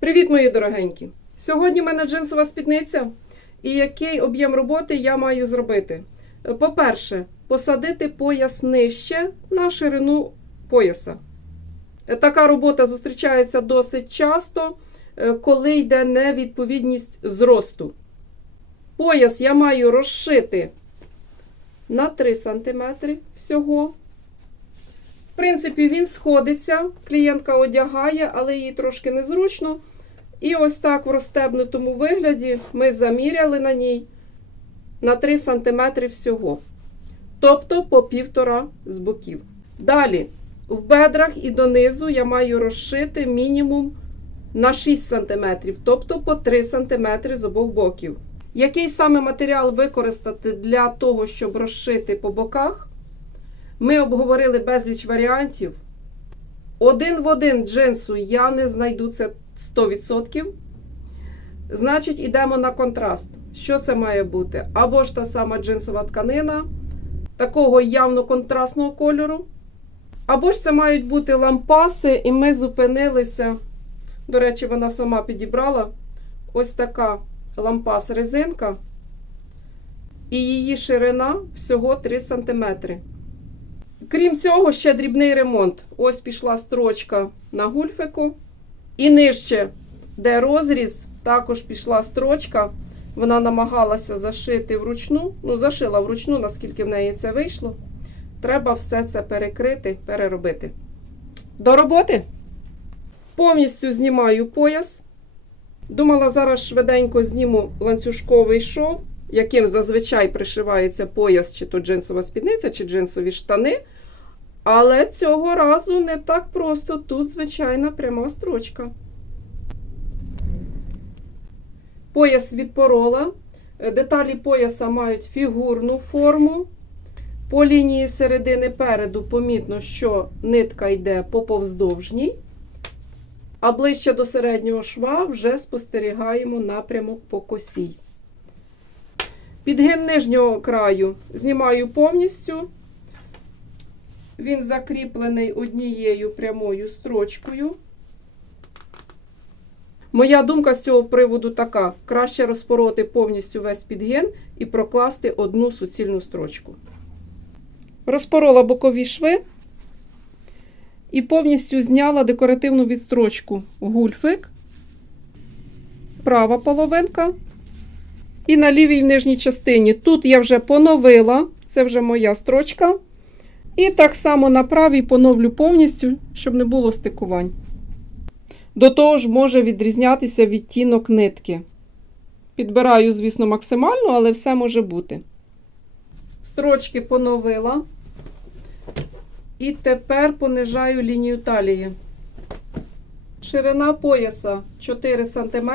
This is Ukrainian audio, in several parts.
Привіт, мої дорогенькі! Сьогодні в мене джинсова спідниця. І який об'єм роботи я маю зробити? По-перше, посадити пояс нижче на ширину пояса. Е, Така робота зустрічається досить часто, е, коли йде невідповідність зросту. Пояс я маю розшити на 3 см всього. В принципі, він сходиться, клієнтка одягає, але їй трошки незручно. І ось так в розстебнутому вигляді ми заміряли на ній на 3 см всього. Тобто по півтора з боків. Далі, в бедрах і донизу я маю розшити мінімум на 6 см, тобто по 3 см з обох боків. Який саме матеріал використати для того, щоб розшити по боках? Ми обговорили безліч варіантів. Один в один джинсу я не знайду це 100%. Значить, йдемо на контраст. Що це має бути? Або ж та сама джинсова тканина, такого явно контрастного кольору. Або ж це мають бути лампаси, і ми зупинилися. До речі, вона сама підібрала ось така лампас резинка. І її ширина всього 3 см. Крім цього, ще дрібний ремонт. Ось пішла строчка на гульфику. І нижче, де розріз, також пішла строчка. Вона намагалася зашити вручну. Ну, зашила вручну, наскільки в неї це вийшло. Треба все це перекрити, переробити. До роботи. Повністю знімаю пояс. Думала, зараз швиденько зніму ланцюжковий шов, яким зазвичай пришивається пояс, чи то джинсова спідниця, чи джинсові штани. Але цього разу не так просто. Тут звичайна пряма строчка. Пояс відпорола. Деталі пояса мають фігурну форму. По лінії середини переду помітно, що нитка йде по повздовжній. А ближче до середнього шва вже спостерігаємо напрямок по косій. Підгин нижнього краю знімаю повністю. Він закріплений однією прямою строчкою. Моя думка з цього приводу така: краще розпороти повністю весь підгин і прокласти одну суцільну строчку. Розпорола бокові шви і повністю зняла декоративну відстрочку гульфик, права половинка. І на лівій в нижній частині. Тут я вже поновила, це вже моя строчка. І так само на правій поновлю повністю, щоб не було стикувань. До того ж, може відрізнятися відтінок нитки. Підбираю, звісно, максимально, але все може бути. Строчки поновила. І тепер понижаю лінію талії. Ширина пояса 4 см.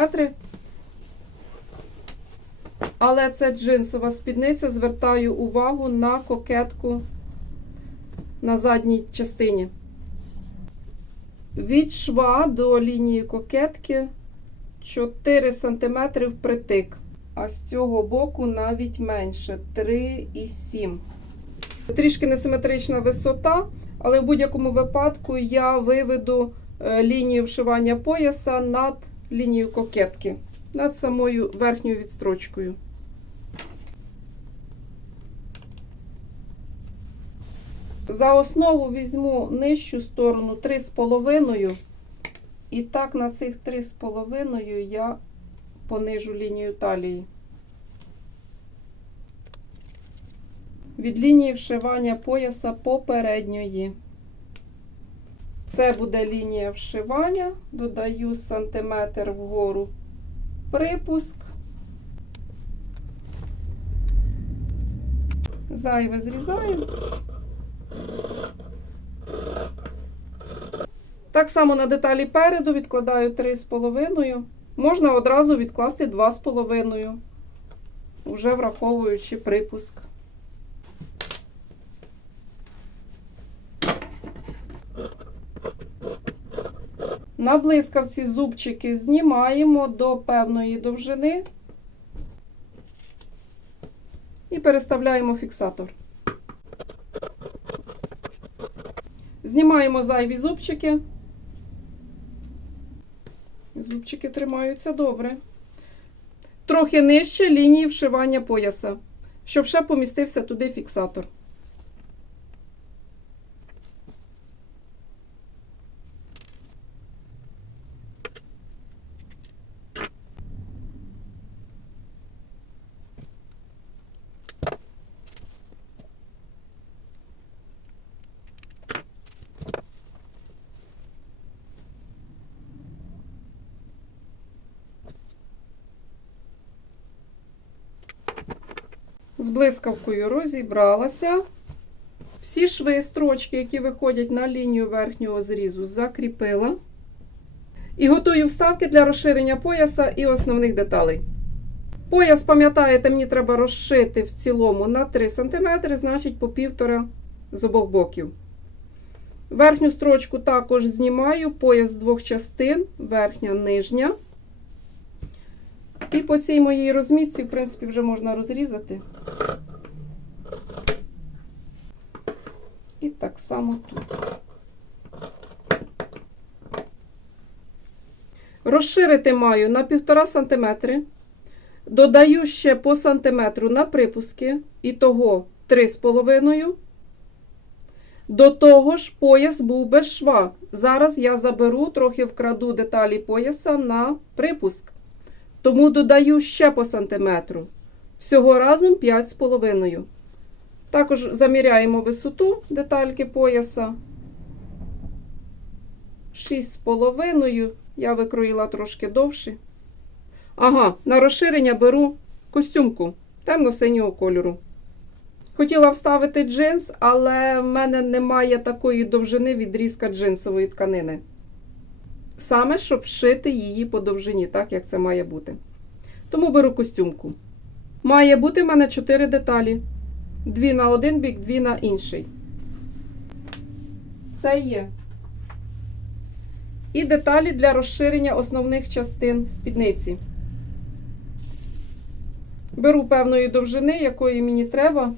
Але це джинсова спідниця. Звертаю увагу на кокетку на задній частині. Від шва до лінії кокетки 4 см впритик. А з цього боку навіть менше 3,7 Трішки несиметрична висота, але в будь-якому випадку я виведу е, лінію вшивання пояса над лінією кокетки, над самою верхньою відстрочкою. За основу візьму нижчу сторону 3,5. І так на цих 3,5 я понижу лінію талії. Від лінії вшивання пояса попередньої. Це буде лінія вшивання, додаю сантиметр вгору припуск. Зайве зрізаю. Так само на деталі переду відкладаю 3,5. Можна одразу відкласти 2,5, вже враховуючи припуск. На блискавці зубчики знімаємо до певної довжини і переставляємо фіксатор. Знімаємо зайві зубчики. Зубчики тримаються добре. Трохи нижче лінії вшивання пояса, щоб ще помістився туди фіксатор. З блискавкою розібралася. Всі шви, строчки, які виходять на лінію верхнього зрізу, закріпила. І готую вставки для розширення пояса і основних деталей. Пояс, пам'ятаєте, мені треба розшити в цілому на 3 см, значить по півтора з обох боків. Верхню строчку також знімаю, пояс з двох частин, верхня, нижня. І по цій моїй розмітці, в принципі, вже можна розрізати. І так само тут. Розширити маю на 1,5 см. Додаю ще по сантиметру на припуски, і того 3,5. До того ж, пояс був без шва. Зараз я заберу, трохи вкраду деталі пояса на припуск. Тому додаю ще по сантиметру. Всього разом 5,5. Також заміряємо висоту детальки пояса. 6,5. Я викроїла трошки довше. Ага, на розширення беру костюмку темно-синього кольору. Хотіла вставити джинс, але в мене немає такої довжини відрізка джинсової тканини. Саме, щоб вшити її по довжині, так як це має бути. Тому беру костюмку. Має бути в мене 4 деталі. Дві на один бік, дві на інший. Це є. І деталі для розширення основних частин спідниці. Беру певної довжини, якої мені треба.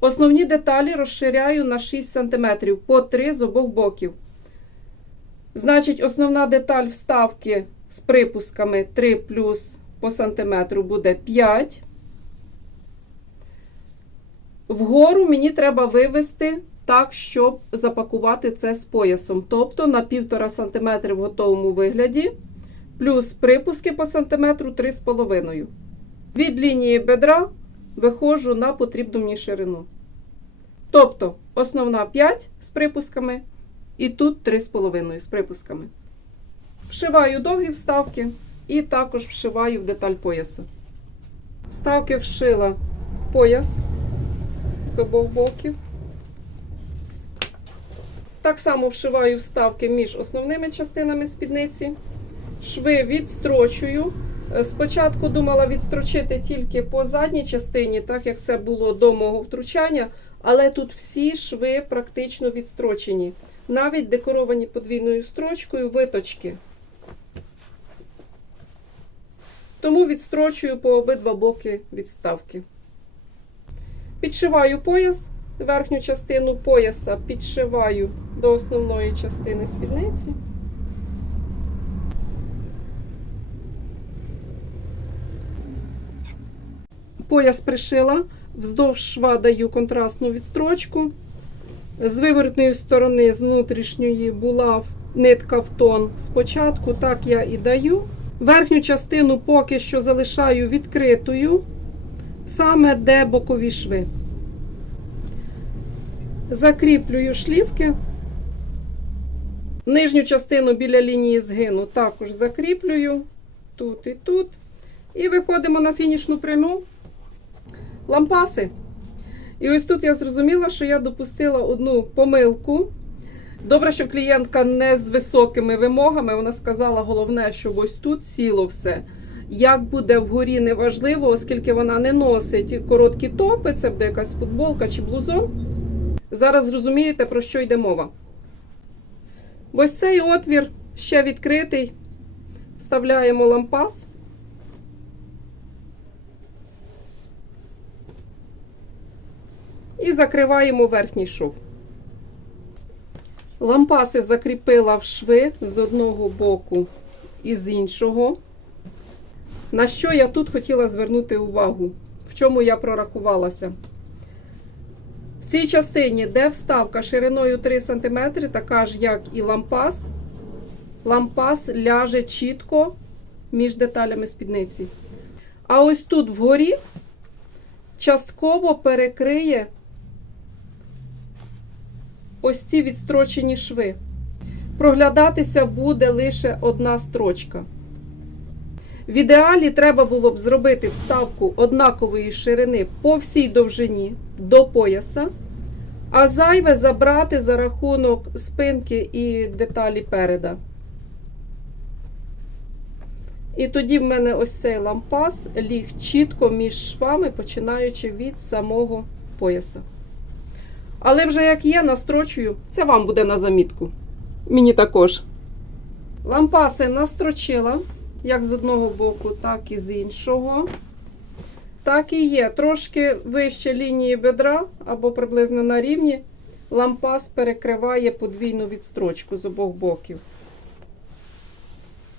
Основні деталі розширяю на 6 см по 3 з обох боків. Значить, основна деталь вставки з припусками 3 плюс по сантиметру буде 5. Вгору мені треба вивести так, щоб запакувати це з поясом. Тобто на 1,5 см в готовому вигляді, плюс припуски по сантиметру 3,5. Від лінії бедра виходжу на потрібну мені ширину. Тобто, основна 5 з припусками, і тут 3,5 з припусками. Вшиваю довгі вставки і також вшиваю в деталь пояса. Вставки вшила пояс з обох боків. Так само вшиваю вставки між основними частинами спідниці. Шви відстрочую. Спочатку думала відстрочити тільки по задній частині, так як це було до мого втручання, але тут всі шви практично відстрочені. Навіть декоровані подвійною строчкою виточки. Тому відстрочую по обидва боки відставки. Підшиваю пояс, верхню частину пояса підшиваю до основної частини спідниці. Пояс пришила, вздовж шва даю контрастну відстрочку. З виворотної сторони, з внутрішньої була нитка в тон спочатку, так я і даю. Верхню частину поки що залишаю відкритою, саме де бокові шви. Закріплюю шлівки. Нижню частину біля лінії згину також закріплюю тут і тут. І виходимо на фінішну пряму лампаси. І ось тут я зрозуміла, що я допустила одну помилку. Добре, що клієнтка не з високими вимогами. Вона сказала, головне, щоб ось тут сіло все. Як буде вгорі, неважливо, оскільки вона не носить короткі топи, це буде якась футболка чи блузон. Зараз зрозумієте, про що йде мова. Ось цей отвір ще відкритий. Вставляємо лампас. І закриваємо верхній шов. Лампаси закріпила в шви з одного боку і з іншого. На що я тут хотіла звернути увагу? В чому я прорахувалася? В цій частині, де вставка шириною 3 см, така ж, як і лампас, лампас ляже чітко між деталями спідниці. А ось тут вгорі частково перекриє ось ці відстрочені шви. Проглядатися буде лише одна строчка. В ідеалі треба було б зробити вставку однакової ширини по всій довжині до пояса, а зайве забрати за рахунок спинки і деталі переда. І тоді в мене ось цей лампас ліг чітко між швами, починаючи від самого пояса. Але вже як є, настрочую, це вам буде на замітку. Мені також. Лампаси настрочила, як з одного боку, так і з іншого. Так і є. Трошки вище лінії бедра або приблизно на рівні. Лампас перекриває подвійну відстрочку з обох боків.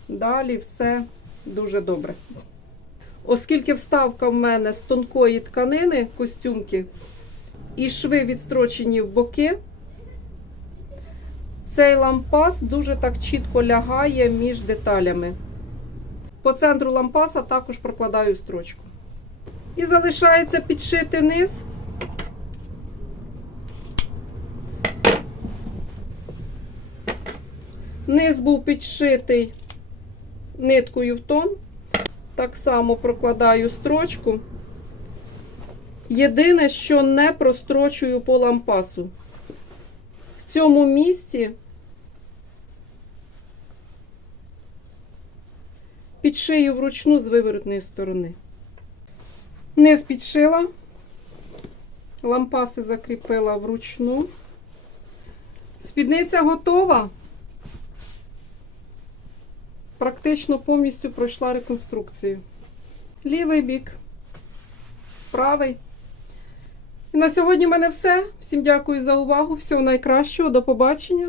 Далі все дуже добре. Оскільки вставка в мене з тонкої тканини костюмки і шви відстрочені в боки, цей лампас дуже так чітко лягає між деталями. По центру лампаса також прокладаю строчку. І залишається підшити низ. Низ був підшитий ниткою в тон. Так само прокладаю строчку. Єдине, що не прострочую по лампасу. В цьому місці підшию вручну з виворотної сторони. Низ підшила, лампаси закріпила вручну. Спідниця готова. Практично повністю пройшла реконструкцію. Лівий бік, правий. І на сьогодні в мене все. Всім дякую за увагу. Всього найкращого. До побачення.